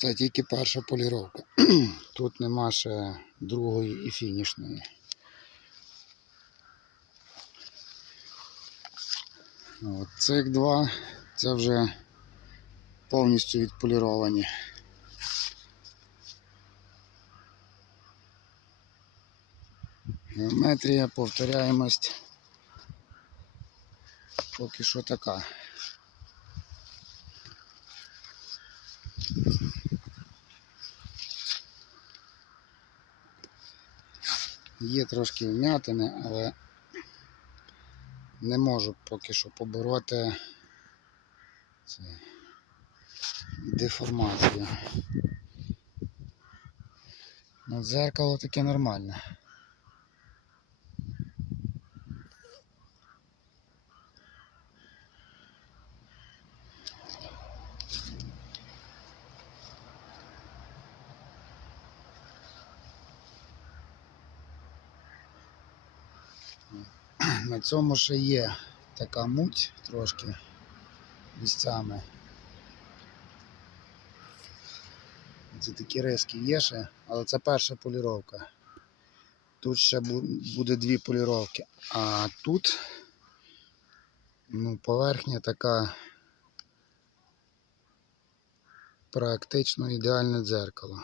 Це тільки перша поліровка. Тут нема ще другої і фінішної. От цих два це вже повністю відполіровані. Геометрія, повторяємость. Поки що така. Є трошки вмятини, але не можу поки що побороти це деформацію. Ну, дзеркало таке нормальне. На цьому ще є така муть трошки місцями. Це такі риски є ще, але це перша поліровка. Тут ще буде дві поліровки. А тут ну, поверхня така практично ідеальне дзеркало.